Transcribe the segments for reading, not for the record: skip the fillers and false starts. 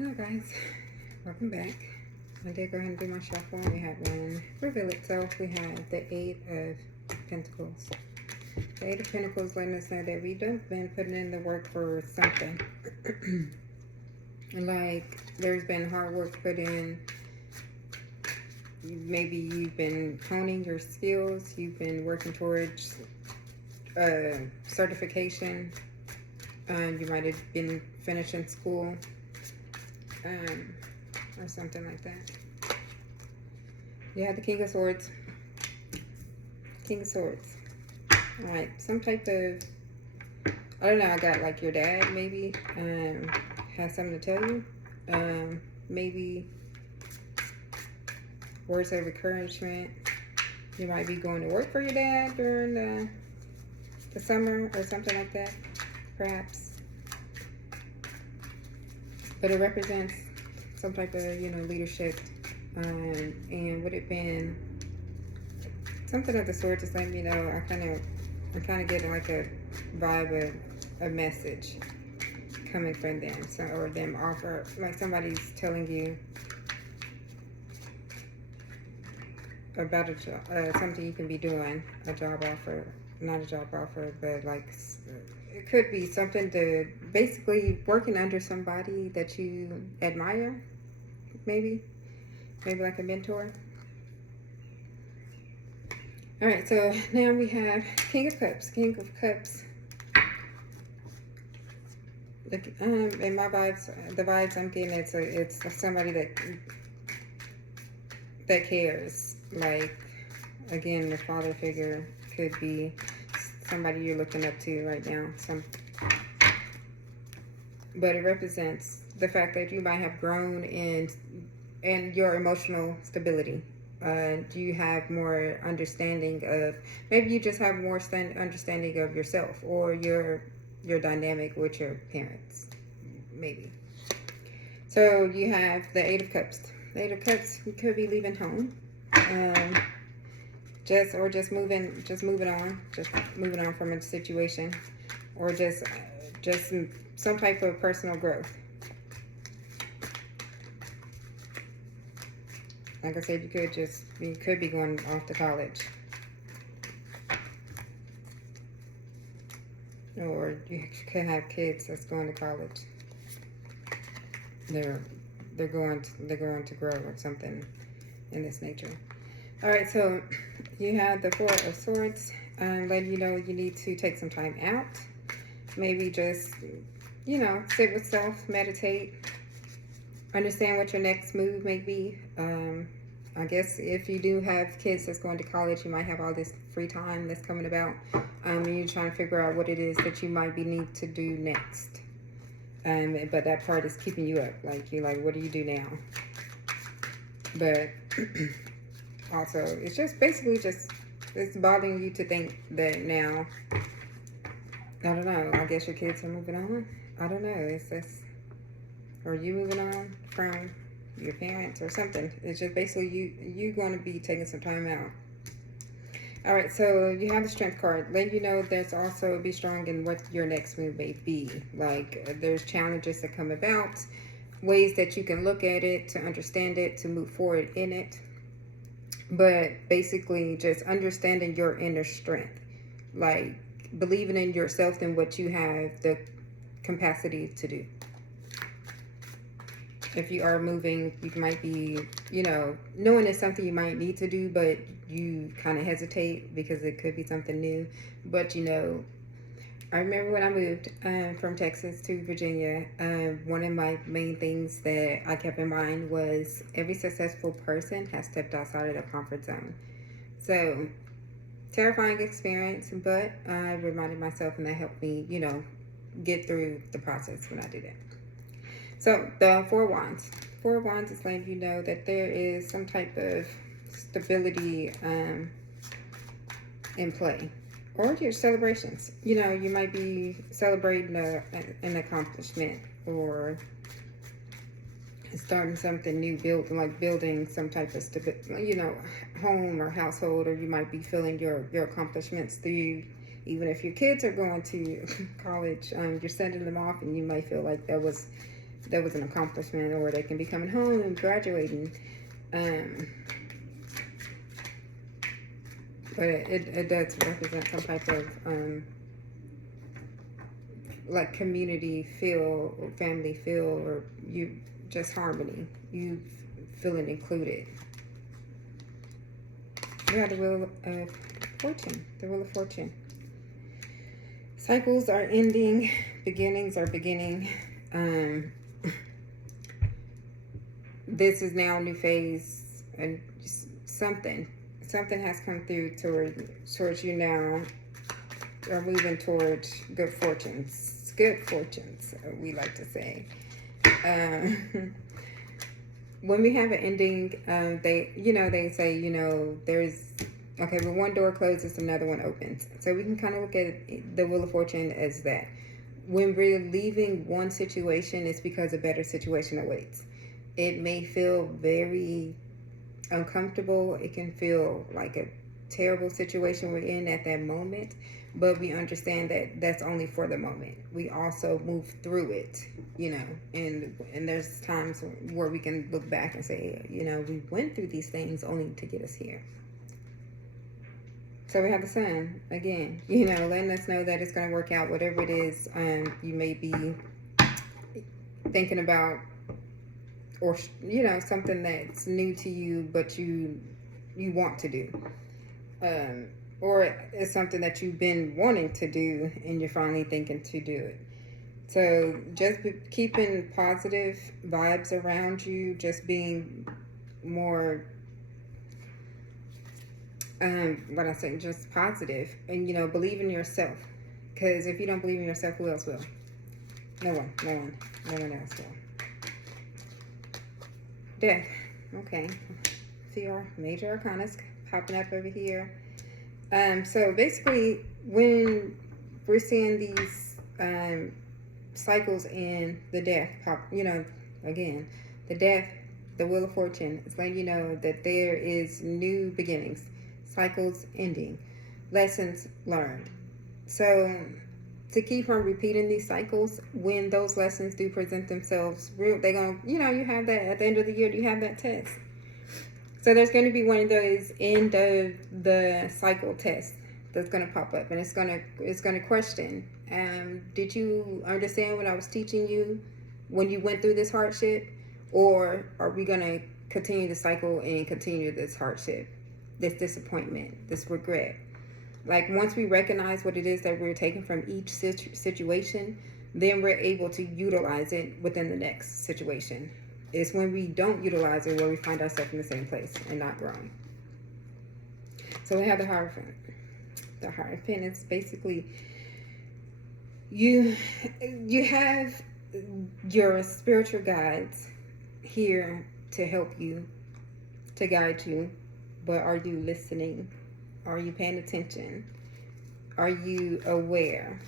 Hello guys, welcome back. I did go ahead and do my shuffle. We had one reveal itself. We had the Eight of Pentacles. The Eight of Pentacles letting us know that we've been putting in the work for something. Like there's been hard work put in. Maybe you've been honing your skills. You've been working towards certification. You might have been finishing school. Or something like that. You have the King of Swords. King of Swords. Alright, some type of, I don't know, I got like your dad maybe has something to tell you. Maybe words of encouragement. You might be going to work for your dad during the summer or something like that, perhaps. But it represents some type of, leadership. And would it been something of the sort, just letting me know, I kind of getting like a vibe of a message coming from them. So, or them offer, like somebody's telling you about a job, something you can be doing, a job offer, not a job offer, but like it could be something to basically working under somebody that you admire, maybe like a mentor. All right, so now we have King of Cups. King of Cups. In my vibes, the vibes I'm getting, it's somebody that cares. Like, again, the father figure could be somebody you're looking up to right now. But it represents the fact that you might have grown in your emotional stability. You have more understanding of, maybe you just have more understanding of yourself or your dynamic with your parents, maybe. So you have the Eight of Cups. The Eight of Cups, you could be leaving home, just moving on from a situation, or just some type of personal growth. Like I said, you could be going off to college, or you could have kids that's going to college. They're going to grow or something in this nature. All right, so you have the Four of Swords, letting you know you need to take some time out. Maybe just, sit with self, meditate, understand what your next move may be. I guess if you do have kids that's going to college, you might have all this free time that's coming about, and you're trying to figure out what it is that you might need to do next. But that part is keeping you up. Like, you're like, what do you do now? But also, it's just basically it's bothering you to think that now, I don't know, I guess your kids are moving on. I don't know. It's just, or you moving on from your parents or something. It's just basically you going to be taking some time out. All right, so you have the Strength card. Letting you know there's also be strong in what your next move may be. Like, there's challenges that come about, ways that you can look at it, to understand it, to move forward in it. But basically just understanding your inner strength. Like, believing in yourself and what you have the capacity to do. If you are moving, you might be, knowing it's something you might need to do, but you kind of hesitate because it could be something new. But, I remember when I moved from Texas to Virginia, one of my main things that I kept in mind was every successful person has stepped outside of their comfort zone. So, terrifying experience, but I reminded myself, and that helped me, get through the process when I did it. So, the Four of Wands. Four of Wands is letting you know that there is some type of stability in play. Or your celebrations. You might be celebrating an accomplishment, or starting something new, building some type of home or household, or you might be feeling your accomplishments through. Even if your kids are going to college, you're sending them off, and you might feel like that was that was an accomplishment, or they can be coming home and graduating. But it does represent some type of like community feel, or family feel, or you just harmony. You feeling included. We have the Wheel of Fortune. The Wheel of Fortune. Cycles are ending. Beginnings are beginning. This is now a new phase, and something has come through towards you now. Are moving towards good fortunes. Good fortunes, we like to say. When we have an ending, they say, there's, okay, when one door closes, another one opens. So we can kind of look at the Wheel of Fortune as that. When we're leaving one situation, it's because a better situation awaits. It may feel very uncomfortable. It can feel like a terrible situation we're in at that moment, but we understand that that's only for the moment. We also move through it, and there's times where we can look back and say, we went through these things only to get us here. So we have the Sun again, letting us know that it's going to work out, whatever it is you may be thinking about, or something that's new to you but you want to do, or it's something that you've been wanting to do and you're finally thinking to do it. So just keeping positive vibes around you, just being more just positive, and believe in yourself, because if you don't believe in yourself, who else will? No one else will. Death. Okay. See our major arcanas popping up over here. So basically, when we're seeing these cycles in the death pop, again, the death, the Wheel of Fortune, it's letting you know that there is new beginnings, cycles ending, lessons learned. So to keep from repeating these cycles, when those lessons do present themselves, they're going to, you have that at the end of the year, you have that test. So there's going to be one of those end of the cycle tests that's going to pop up, and it's going to question, did you understand what I was teaching you when you went through this hardship, or are we going to continue the cycle and continue this hardship, this disappointment, this regret? Like, once we recognize what it is that we're taking from each situation, then we're able to utilize it within the next situation. It's when we don't utilize it where we find ourselves in the same place and not growing. So we have the Hierophant. The Hierophant is basically, you have your spiritual guides here to help you, to guide you, but are you listening? Are you paying attention? Are you aware?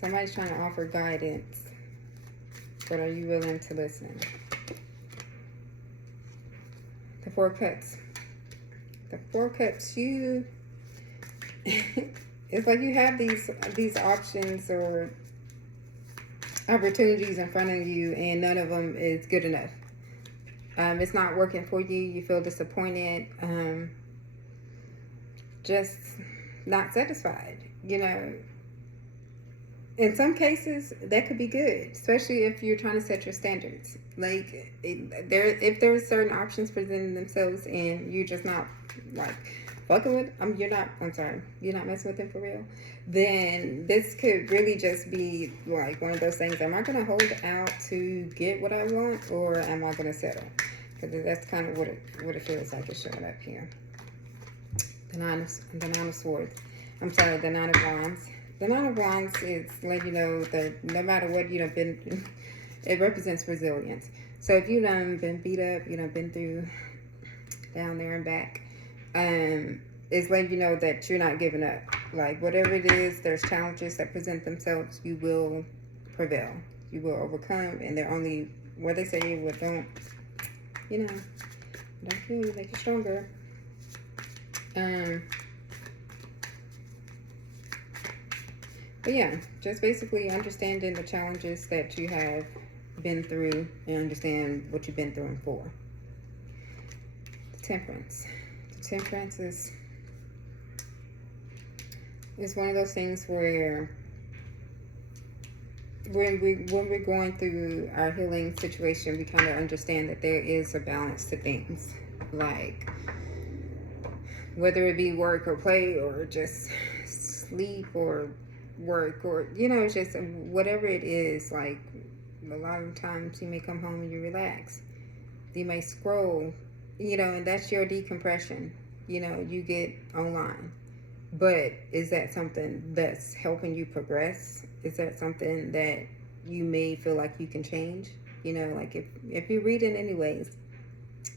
Somebody's trying to offer guidance, but are you willing to listen? The Four Cups. The Four Cups, it's like you have these options or opportunities in front of you, and none of them is good enough. It's not working for you. You feel disappointed, just not satisfied. In some cases, that could be good, especially if you're trying to set your standards. Like, if there's certain options presenting themselves and you're just not like fucking with, you're not messing with them for real, then this could really just be like one of those things. Am I going to hold out to get what I want, or am I going to settle? Because that's kind of what it feels like it's showing up here. The Nine of Swords. The Nine of Wands. The Nine of Wands is letting you know that no matter what you've been, it represents resilience. So if you've been beat up, been through down there and back, it's letting you know that you're not giving up. Like, whatever it is, there's challenges that present themselves, you will prevail. You will overcome, and they're only, what they say, don't kill you, make you stronger. The But yeah, just basically understanding the challenges that you have been through and understand what you've been through and for. The Temperance. The Temperance is one of those things where when we're going through our healing situation, we kind of understand that there is a balance to things, like whether it be work or play or just sleep or work, or it's just whatever it is. Like a lot of times you may come home and you relax, you may scroll, and that's your decompression. You get online, but is that something that's helping you progress? Is that something that you may feel like you can change? Like if you're reading anyways,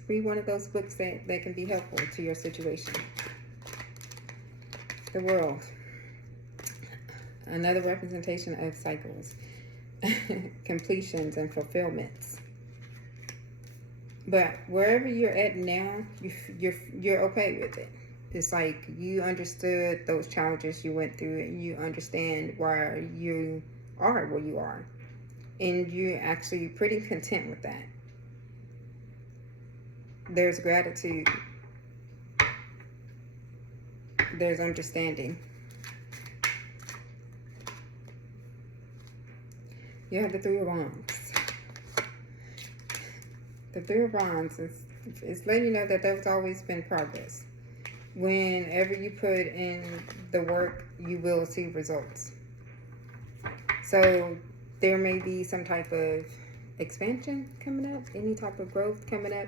read one of those books that can be helpful to your situation. The World. Another representation of cycles, completions, and fulfillments. But wherever you're at now, you're okay with it. It's like you understood those challenges you went through, and you understand why you are where you are, and you're actually pretty content with that. There's gratitude. There's understanding. You have the Three of Wands. The Three of Wands is letting you know that there's always been progress. Whenever you put in the work, you will see results. So there may be some type of expansion coming up, any type of growth coming up,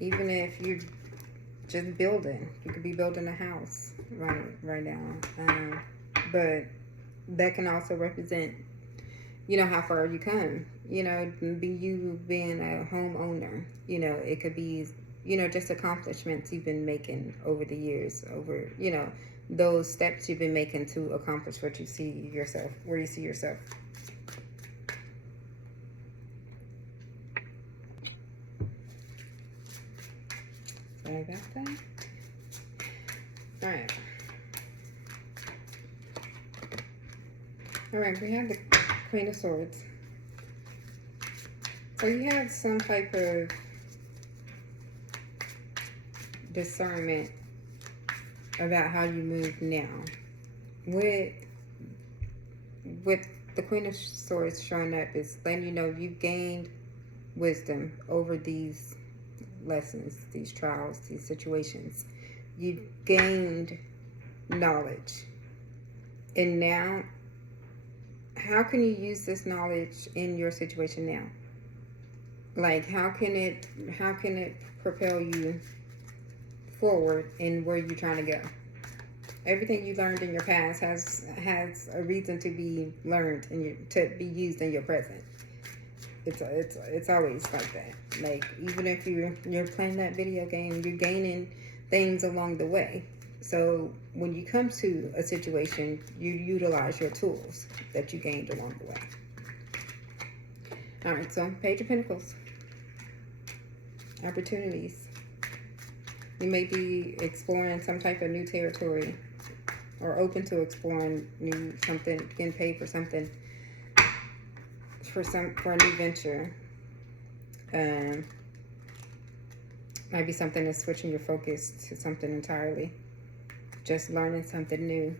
even if you're just building. You could be building a house right now. But that can also represent, how far you come. You being a homeowner. It could be, just accomplishments you've been making over the years, those steps you've been making to accomplish what you see yourself, where you see yourself. Sorry about that. All right, we have the Queen of Swords. So you have some type of discernment about how you move now. With the Queen of Swords showing up, is letting you know you've gained wisdom over these lessons, these trials, these situations. You've gained knowledge. And now, how can you use this knowledge in your situation now? Like, how can it propel you forward in where you're trying to go? Everything you learned in your past has a reason to be learned and to be used in your present. It's always like that. Like, even if you're playing that video game, you're gaining things along the way. So when you come to a situation, you utilize your tools that you gained along the way. All right, so Page of Pentacles. Opportunities. You may be exploring some type of new territory, or open to exploring something, getting paid for something, for a new venture. Might be something that's switching your focus to something entirely. Just learning something new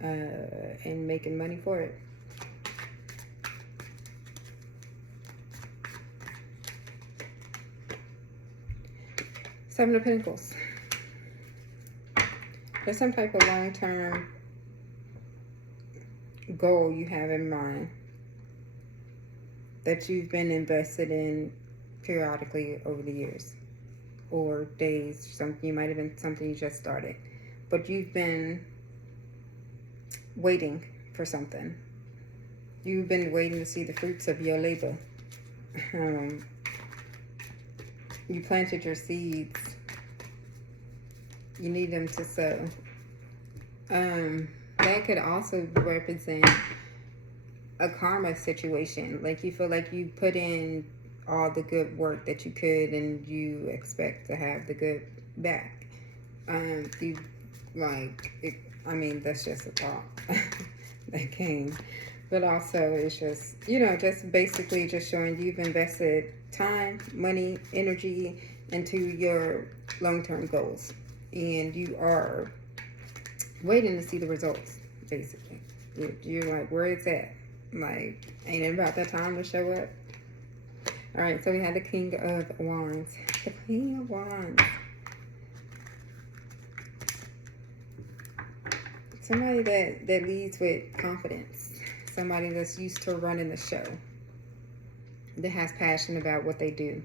and making money for it. Seven of Pentacles. There's some type of long-term goal you have in mind that you've been invested in periodically over the years, or days. Something, you might have been something you just started, but you've been waiting for something. You've been waiting to see the fruits of your labor. You planted your seeds. You need them to sow. That could also represent a karma situation. Like, you feel like you put in all the good work that you could, and you expect to have the good back. That's just a thought. that came. But also, it's just, you know, just basically just showing you've invested time, money, energy into your long-term goals. And you are waiting to see the results, basically. You're like, where is that? Like, ain't it about that time to show up? All right, so we had the King of Wands. The Queen of Wands. Somebody that leads with confidence. Somebody that's used to running the show. That has passion about what they do.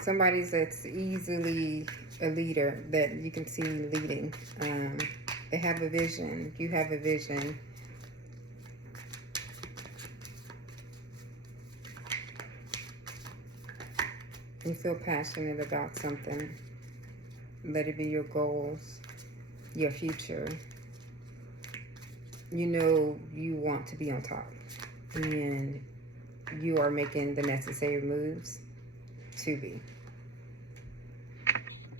Somebody that's easily a leader that you can see leading. They have a vision. You have a vision. You feel passionate about something. Let it be your goals, your future. You know you want to be on top. And you are making the necessary moves to be.